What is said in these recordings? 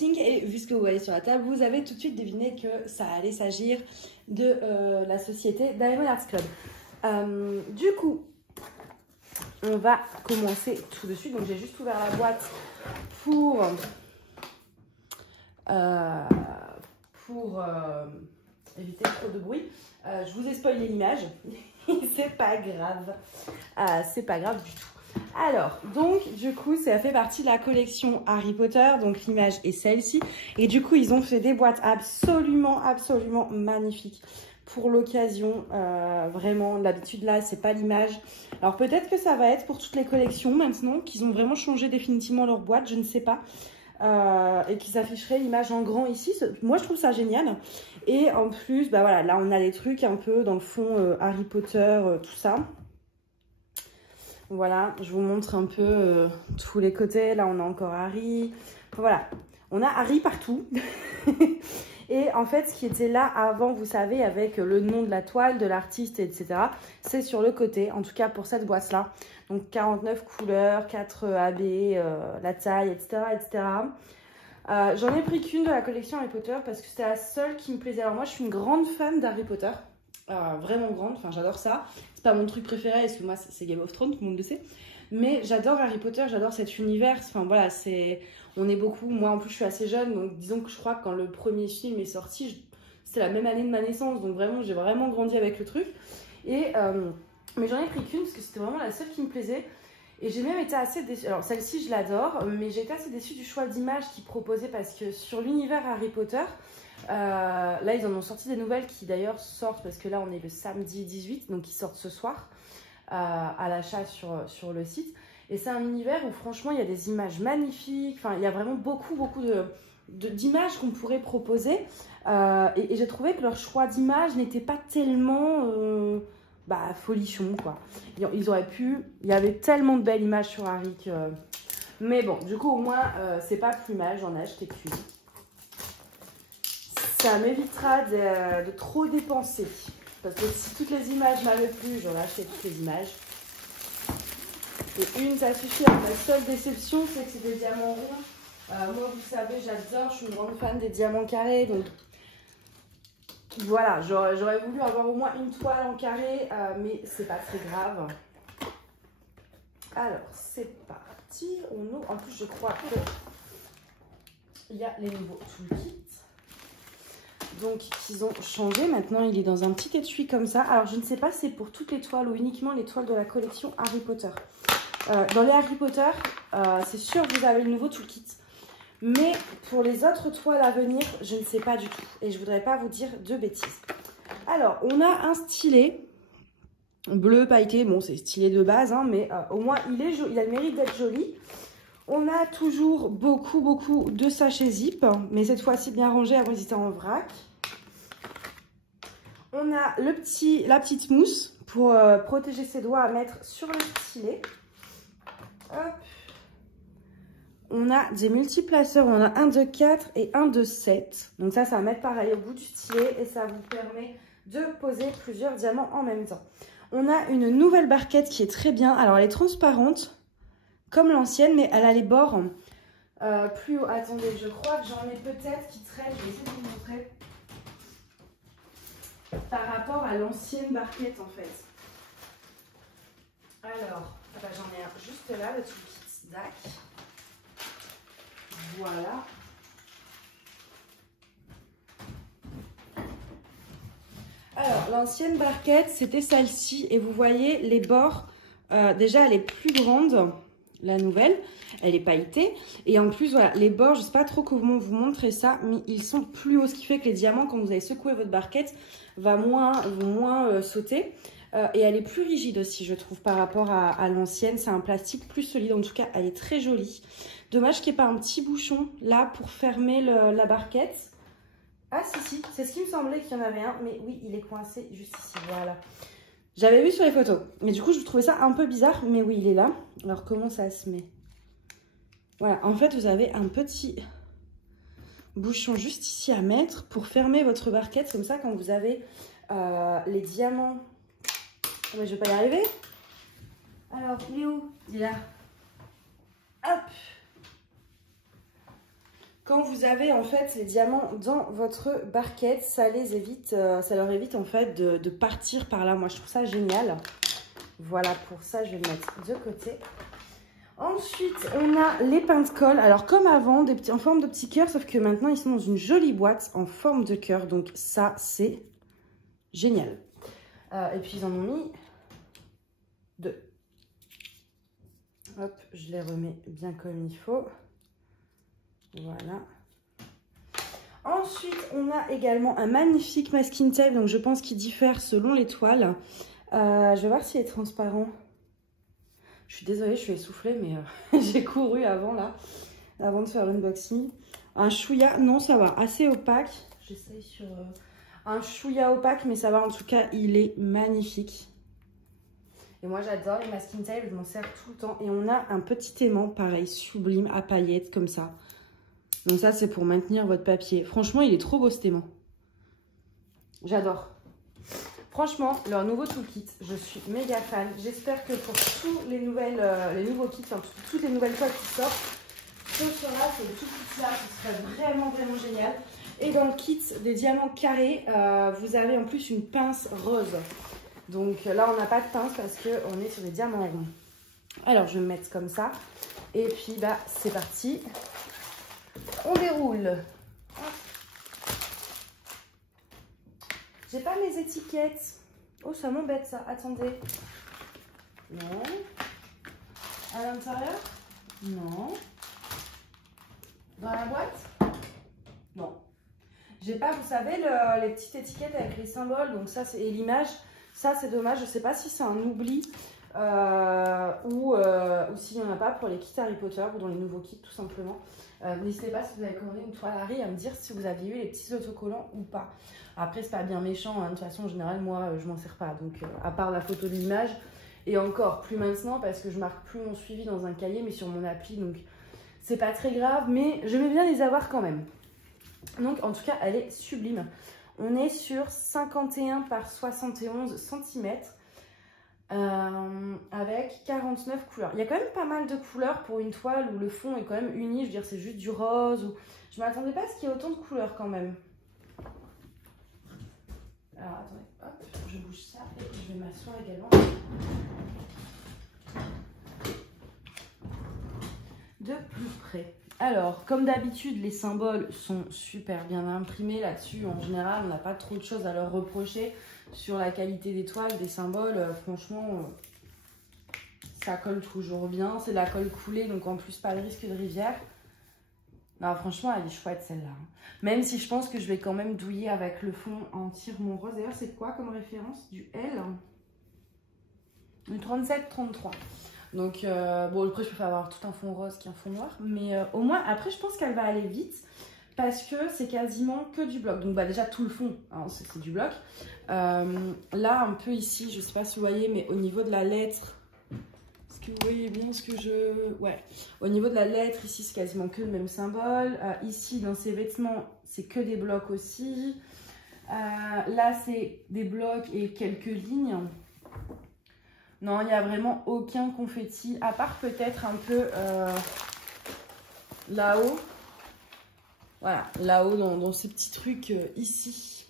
unboxing et vu ce que vous voyez sur la table, vous avez tout de suite deviné que ça allait s'agir de la société Diamond Art Club. Du coup, on va commencer tout de suite. Donc j'ai juste ouvert la boîte pour éviter trop de bruit. Je vous ai spoilé l'image. C'est pas grave. C'est pas grave du tout. Alors, donc, du coup, ça fait partie de la collection Harry Potter. Donc, l'image est celle-ci. Et du coup, ils ont fait des boîtes absolument magnifiques pour l'occasion. Vraiment, d'habitude, là, c'est pas l'image. Alors, peut-être que ça va être pour toutes les collections maintenant, qu'ils ont vraiment changé définitivement leur boîte, je ne sais pas. Et qu'ils afficheraient l'image en grand ici. Moi, je trouve ça génial. Et en plus, bah voilà, là, on a des trucs un peu dans le fond Harry Potter, tout ça. Voilà, je vous montre un peu tous les côtés. Là, on a encore Harry. Voilà, on a Harry partout. Et en fait, ce qui était là avant, vous savez, avec le nom de la toile, de l'artiste, etc., c'est sur le côté, en tout cas pour cette boîte-là. Donc, 49 couleurs, 4 AB, la taille, etc., etc. J'en ai pris qu'une de la collection Harry Potter parce que c'était la seule qui me plaisait. Alors moi, je suis une grande fan d'Harry Potter. Vraiment grande, enfin j'adore ça. C'est pas mon truc préféré parce que moi c'est Game of Thrones, tout le monde le sait. Mais j'adore Harry Potter, j'adore cet univers. Enfin voilà, on est beaucoup. Moi en plus je suis assez jeune, donc disons que je crois que quand le premier film est sorti, c'était la même année de ma naissance. Donc vraiment, j'ai vraiment grandi avec le truc. Mais j'en ai pris qu'une parce que c'était vraiment la seule qui me plaisait. Et j'ai même été assez déçue. Alors celle-ci je l'adore, mais j'ai été assez déçue du choix d'image qu'ils proposaient parce que sur l'univers Harry Potter, là ils en ont sorti des nouvelles qui d'ailleurs sortent parce que là on est le samedi 18, donc ils sortent ce soir à l'achat sur le site. Et c'est un univers où franchement il y a des images magnifiques, enfin il y a vraiment beaucoup d'images qu'on pourrait proposer. Et j'ai trouvé que leur choix d'image n'était pas tellement folichon quoi. Ils auraient pu, il y avait tellement de belles images sur Harry que... Mais bon, du coup au moins c'est pas plus mal, j'en ai acheté qu'une. Ça m'évitera de trop dépenser. Parce que si toutes les images m'avaient plu, j'aurais acheté toutes les images. Et une, ça suffit. Ma seule déception, c'est que c'est des diamants ronds. Moi, vous savez, j'adore, je suis une grande fan des diamants carrés. Donc voilà, j'aurais voulu avoir au moins une toile en carré, mais c'est pas très grave. Alors, c'est parti. On ouvre. En plus, je crois qu'il y a les nouveaux toolkits. Donc, ils ont changé. Maintenant, il est dans un petit étui comme ça. Alors, je ne sais pas si c'est pour toutes les toiles ou uniquement les toiles de la collection Harry Potter. Dans les Harry Potter, c'est sûr que vous avez le nouveau toolkit. Mais pour les autres toiles à venir, je ne sais pas du tout. Et je ne voudrais pas vous dire de bêtises. Alors, on a un stylet bleu pailleté. Bon, c'est stylé de base, hein, mais au moins, il a le mérite d'être joli. On a toujours beaucoup de sachets zip, mais cette fois-ci bien rangés, avant ils étaient en vrac. On a la petite mousse pour protéger ses doigts à mettre sur le stylet. Hop. On a des multiplaceurs, on a un de 4 et un de 7. Donc ça va mettre pareil au bout du stylet et ça vous permet de poser plusieurs diamants en même temps. On a une nouvelle barquette qui est très bien. Alors elle est transparente comme l'ancienne, mais elle a les bords plus haut. Attendez, je crois que j'en ai peut-être qui traînent. Je vais essayer de vous montrer. Par rapport à l'ancienne barquette, en fait. Alors, j'en ai un juste là, le toolkit DAC. Voilà. Alors, l'ancienne barquette, c'était celle-ci. Et vous voyez, les bords, déjà, elle est plus grande. La nouvelle, elle est pailletée. Et en plus, voilà, les bords, je ne sais pas trop comment vous montrer ça, mais ils sont plus hauts. Ce qui fait que les diamants, quand vous allez secouer votre barquette, vont moins sauter. Et elle est plus rigide aussi, je trouve, par rapport à l'ancienne. C'est un plastique plus solide. En tout cas, elle est très jolie. Dommage qu'il n'y ait pas un petit bouchon là pour fermer la barquette. Ah, si, c'est ce qui me semblait qu'il y en avait un. Mais oui, il est coincé juste ici. Voilà. J'avais vu sur les photos, mais du coup, je trouvais ça un peu bizarre, mais oui, il est là. Alors, comment ça se met? Voilà, en fait, vous avez un petit bouchon juste ici à mettre pour fermer votre barquette. Comme ça, quand vous avez les diamants... Oh, mais je vais pas y arriver. Alors, il est où? Il est là. Hop! quand vous avez en fait les diamants dans votre barquette, ça les évite, ça leur évite en fait de partir par là. Moi, je trouve ça génial. Voilà, pour ça, je vais le mettre de côté. Ensuite, on a les pains de colle. Alors, comme avant, des petits, en forme de petits cœurs, sauf que maintenant, ils sont dans une jolie boîte en forme de cœur. Donc, ça, c'est génial. Et puis, ils en ont mis 2. Hop, je les remets bien comme il faut. Voilà. Ensuite, on a également un magnifique masking tape. Donc, je pense qu'il diffère selon les toiles. Je vais voir s'il est transparent. Je suis désolée, je suis essoufflée, mais j'ai couru avant là, avant de faire l'unboxing. Un chouïa, non ça va, assez opaque. J'essaye sur un chouïa opaque, mais ça va, en tout cas, il est magnifique. Et moi j'adore les masking tape, je m'en sers tout le temps. Et on a un petit aimant, pareil, sublime, à paillettes, comme ça. Donc ça, c'est pour maintenir votre papier. Franchement, il est trop beau cet aimant. J'adore. Franchement, leur nouveau toolkit, je suis méga fan. J'espère que pour tous les nouveaux kits, enfin, toutes les nouvelles toiles qui sortent, ce sera ce toolkit-là, ce serait vraiment, vraiment génial. Et dans le kit des diamants carrés, vous avez en plus une pince rose. Donc là, on n'a pas de pince parce qu'on est sur des diamants ronds. Alors, je vais me mettre comme ça. Et puis, bah, c'est parti. On déroule. J'ai pas mes étiquettes. Oh, ça m'embête ça. Attendez. Non. À l'intérieur? Non. Dans la boîte? Non. J'ai pas, vous savez, les petites étiquettes avec les symboles. Donc ça, et l'image. Ça, c'est dommage. Je sais pas si c'est un oubli ou s'il n'y en a pas pour les kits Harry Potter ou dans les nouveaux kits, tout simplement. N'hésitez pas, si vous avez commandé une toile Harry, à me dire si vous aviez eu les petits autocollants ou pas. Après, c'est pas bien méchant, hein. De toute façon, en général, moi, je m'en sers pas. Donc, à part la photo de l'image, et encore plus maintenant, parce que je marque plus mon suivi dans un cahier, mais sur mon appli. Donc, c'est pas très grave, mais j'aimais bien les avoir quand même. Donc, en tout cas, elle est sublime. On est sur 51 par 71 cm. Avec 49 couleurs. Il y a quand même pas mal de couleurs pour une toile où le fond est quand même uni. Je veux dire, c'est juste du rose. Ou... Je m'attendais pas à ce qu'il y ait autant de couleurs quand même. Alors attendez, hop, je bouge ça et je vais m'asseoir également. De plus près. Alors, comme d'habitude, les symboles sont super bien imprimés là-dessus. En général, on n'a pas trop de choses à leur reprocher sur la qualité des toiles, des symboles. Franchement, ça colle toujours bien. C'est de la colle coulée, donc en plus, pas de risque de rivière. Non, franchement, elle est chouette celle-là. Même si je pense que je vais quand même douiller avec le fond en tire-mon rose. D'ailleurs, c'est quoi comme référence? Du L? Du 37-33. Donc, bon, après, je peux avoir tout un fond rose qu'un fond noir. Mais au moins, après, je pense qu'elle va aller vite. Parce que c'est quasiment que du bloc. Donc, bah, déjà, tout le fond, hein, c'est du bloc. Là, un peu ici, je ne sais pas si vous voyez, mais au niveau de la lettre... Est-ce que vous voyez bien ce que je... Ouais. Au niveau de la lettre, ici, c'est quasiment que le même symbole. Ici, dans ces vêtements, c'est que des blocs aussi. Là, c'est des blocs et quelques lignes. Non, il n'y a vraiment aucun confetti, à part peut-être un peu là-haut. Voilà, là-haut, dans ces petits trucs ici.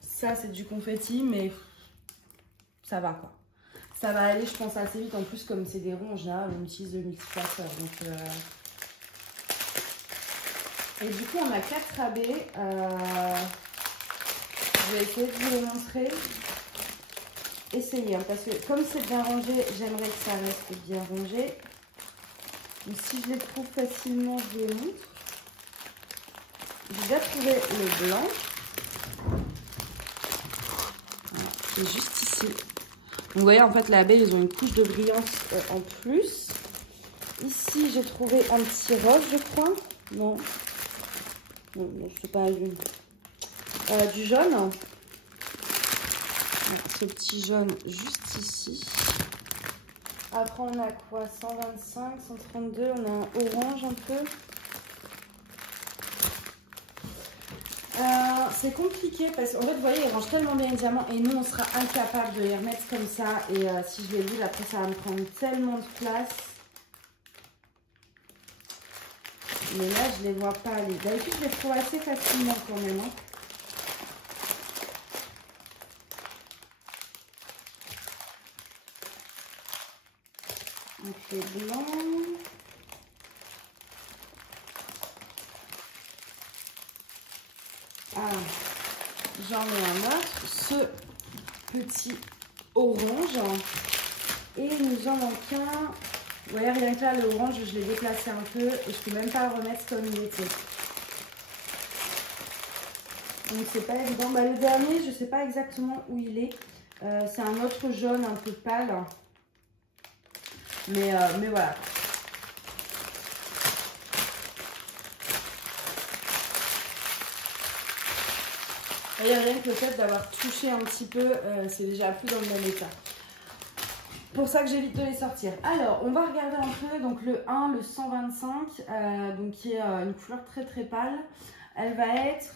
Ça, c'est du confetti, mais ça va, quoi. Ça va aller, je pense, assez vite. En plus, comme c'est des ronds, en général, on utilise le multiplaceur. Donc, et du coup, on a 4 rabais. Je vais essayer de vous les montrer. Essayez, hein, parce que comme c'est bien rangé, j'aimerais que ça reste bien rangé. Mais si je les trouve facilement, je les montre. J'ai déjà trouvé le blanc. Voilà, c'est juste ici. Donc, vous voyez, en fait, la baie, ils ont une couche de brillance en plus. Ici, j'ai trouvé un petit rose, je crois. Non. Non, je sais pas. Du jaune. Ce petit jaune juste ici. Après, on a quoi? 125, 132. On a un orange un peu. C'est compliqué parce qu'en fait, vous voyez, ils rangent tellement bien les diamants et nous, on sera incapable de les remettre comme ça. Et si je les lis, après, ça va me prendre tellement de place. Mais là, je les vois pas aller. D'habitude, je les trouve assez facilement quand même. Hein. Donc les blancs. Ah, j'en ai un autre. Ce petit orange. Et il nous en manque un. Vous voyez, rien que là, le orange, je l'ai déplacé un peu. Et je peux même pas le remettre comme il était. Donc c'est pas évident. Bah, le dernier, je sais pas exactement où il est. C'est un autre jaune un peu pâle. Mais voilà. Et rien que le fait d'avoir touché un petit peu, c'est déjà plus dans le même état. Pour ça que j'évite de les sortir. Alors, on va regarder un peu. Donc le 1, le 125, donc qui est une couleur très très pâle. Elle va être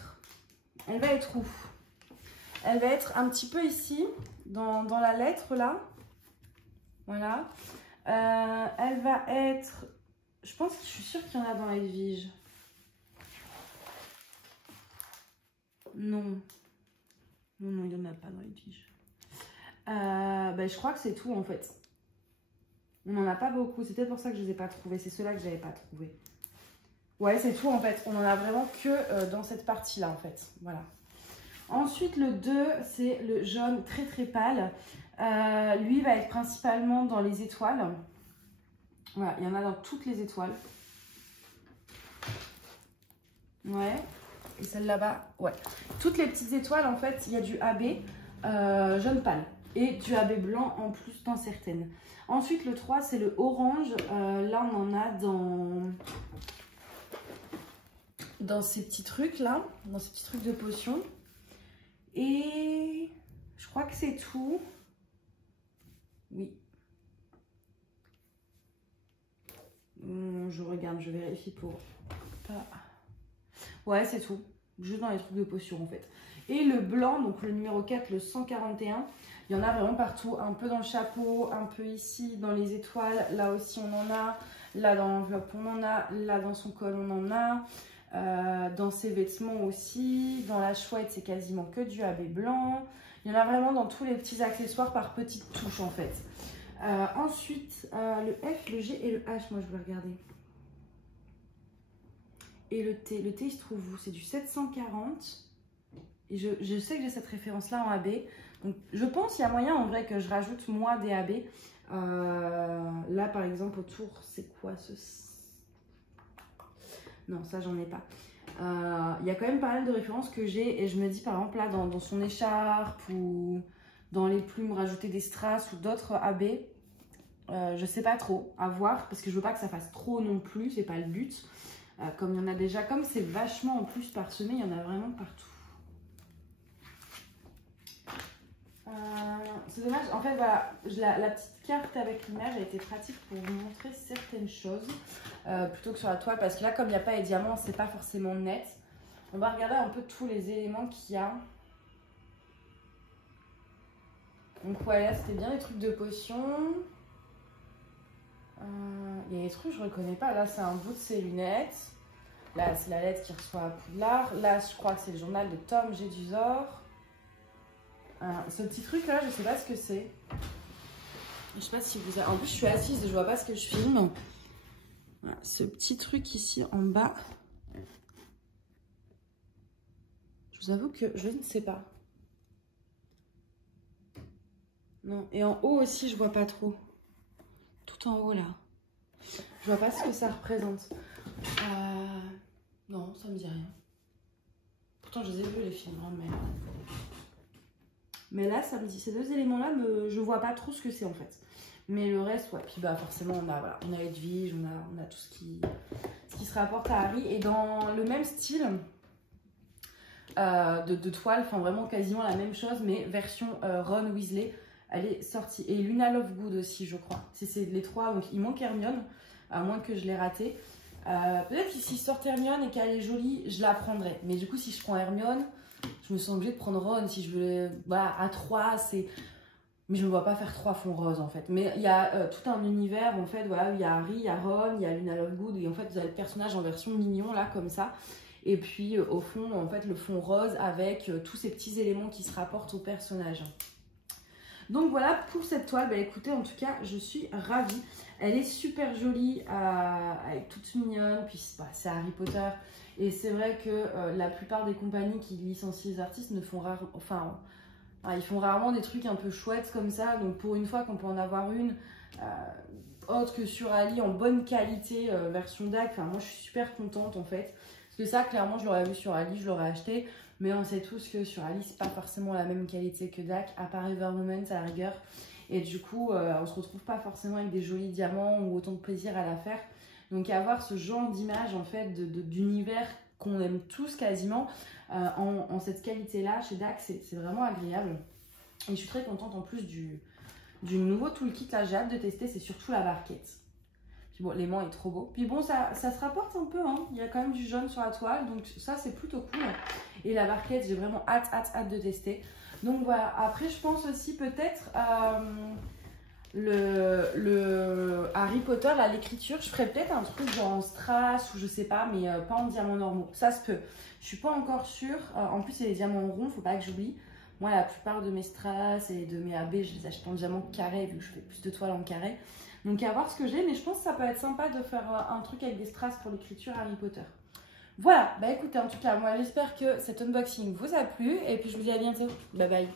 où? Elle va être un petit peu ici, dans la lettre là. Voilà. Elle va être... Je pense que je suis sûre qu'il y en a dans Edwige. Non. Non, il n'y en a pas dans Edwige. Je crois que c'est tout en fait. On n'en a pas beaucoup. C'est peut-être pour ça que je ne les ai pas trouvés. C'est ceux-là que je n'avais pas trouvés. Ouais, c'est tout en fait. On n'en a vraiment que dans cette partie-là en fait. Voilà. Ensuite, le 2, c'est le jaune très très pâle. Lui va être principalement dans les étoiles. Voilà, il y en a dans toutes les étoiles. Ouais. Et celle là-bas, ouais. Toutes les petites étoiles, en fait, il y a du AB jaune pâle. Et du AB blanc en plus dans certaines. Ensuite, le 3, c'est le orange. Là, on en a dans ces petits trucs là. Dans ces petits trucs de potion. Et je crois que c'est tout. Oui. Je regarde, je vérifie pour pas... Ouais, c'est tout. Juste dans les trucs de potion en fait. Et le blanc, donc le numéro 4, le 141, il y en a vraiment partout. Un peu dans le chapeau, un peu ici, dans les étoiles. Là aussi, on en a. Là, dans l'enveloppe, on en a. Là, dans son col, on en a. Dans ses vêtements aussi. Dans la chouette, c'est quasiment que du AB blanc. Il y en a vraiment dans tous les petits accessoires par petites touches en fait. Ensuite, le F, le G et le H, moi je vais regarder. Et le T il se trouve où? C'est du 740. Et je sais que j'ai cette référence-là en AB. Donc je pense qu'il y a moyen en vrai que je rajoute moi des AB. Là par exemple autour, c'est quoi ce... Non, ça j'en ai pas. Il y a quand même pas mal de références que j'ai. Et je me dis par exemple là dans son écharpe ou dans les plumes rajouter des strass ou d'autres AB. Je sais pas trop, à voir. Parce que je veux pas que ça fasse trop non plus. C'est pas le but. Comme il y en a déjà, comme c'est vachement en plus parsemé, il y en a vraiment partout. C'est dommage, en fait voilà, la petite carte avec l'image a été pratique pour vous montrer certaines choses plutôt que sur la toile, parce que là comme il n'y a pas les diamants, c'est pas forcément net. On va regarder un peu tous les éléments qu'il y a. Donc voilà, c'était bien les trucs de potion. Il y a des trucs que je reconnais pas. Là c'est un bout de ses lunettes. Là c'est la lettre qui reçoit à Poudlard. Là je crois que c'est le journal de Tom Jedusor. Ce petit truc là, je sais pas ce que c'est. Je sais pas si vous avez... En plus je suis assise et je vois pas ce que je filme. Voilà, ce petit truc ici en bas. Je vous avoue que je ne sais pas. Non, et en haut aussi je vois pas trop. Tout en haut là. Je vois pas ce que ça représente. Non, ça me dit rien. Pourtant je les ai vus les films, hein, mais là ça me dit, ces deux éléments là, je vois pas trop ce que c'est en fait. Mais le reste, ouais. Puis bah forcément on a, voilà, on a Edwige, on a tout ce qui se rapporte à Harry. Et dans le même style de toile, enfin vraiment quasiment la même chose, mais version Ron Weasley, elle est sortie. Et Luna Lovegood aussi je crois. C'est les trois, donc il manque Hermione, à moins que je l'ai raté. Peut-être que s'il sort Hermione et qu'elle est jolie, je la prendrai. Mais du coup si je prends Hermione, je me sens obligée de prendre Ron. Si je veux, voilà, à 3, c'est... Mais je ne vois pas faire 3 fonds roses en fait. Mais il y a tout un univers en fait, voilà, il y a Harry, il y a Ron, il y a Luna Lovegood et en fait vous avez le personnage en version mignon là comme ça. Et puis au fond, en fait le fond rose avec tous ces petits éléments qui se rapportent au personnage. Donc voilà pour cette toile, bah, écoutez en tout cas je suis ravie. Elle est super jolie, elle est toute mignonne, puis bah, c'est Harry Potter. Et c'est vrai que la plupart des compagnies qui licencient les artistes ne font rarement, enfin ils font rarement des trucs un peu chouettes comme ça. Donc pour une fois qu'on peut en avoir une autre que sur Ali en bonne qualité version DAC, enfin moi je suis super contente en fait. Parce que ça clairement je l'aurais vu sur Ali, je l'aurais acheté. Mais on sait tous que sur Ali c'est pas forcément la même qualité que DAC, à part Evermoment à la rigueur. Et du coup on se retrouve pas forcément avec des jolis diamants ou autant de plaisir à la faire. Donc avoir ce genre d'image en fait d'univers qu'on aime tous quasiment en cette qualité là chez DAC, c'est vraiment agréable. Et je suis très contente en plus du nouveau toolkit là, j'ai hâte de tester, c'est surtout la barquette. Puis bon, l'aimant est trop beau. Puis bon, ça se rapporte un peu, hein. Il y a quand même du jaune sur la toile, donc ça c'est plutôt cool. Et la barquette, j'ai vraiment hâte de tester. Donc voilà, après je pense aussi peut-être le Harry Potter, là, l'écriture, je ferais peut-être un truc dans strass ou je sais pas, mais pas en diamants normaux. Ça se peut. Je suis pas encore sûre. En plus, c'est les diamants ronds, faut pas que j'oublie. Moi, la plupart de mes strass et de mes AB, je les achète en diamant carré vu que je fais plus de toiles en carré. Donc, à voir ce que j'ai, mais je pense que ça peut être sympa de faire un truc avec des strass pour l'écriture Harry Potter. Voilà, bah écoutez, en tout cas, moi, j'espère que cet unboxing vous a plu et puis je vous dis à bientôt. Bye bye.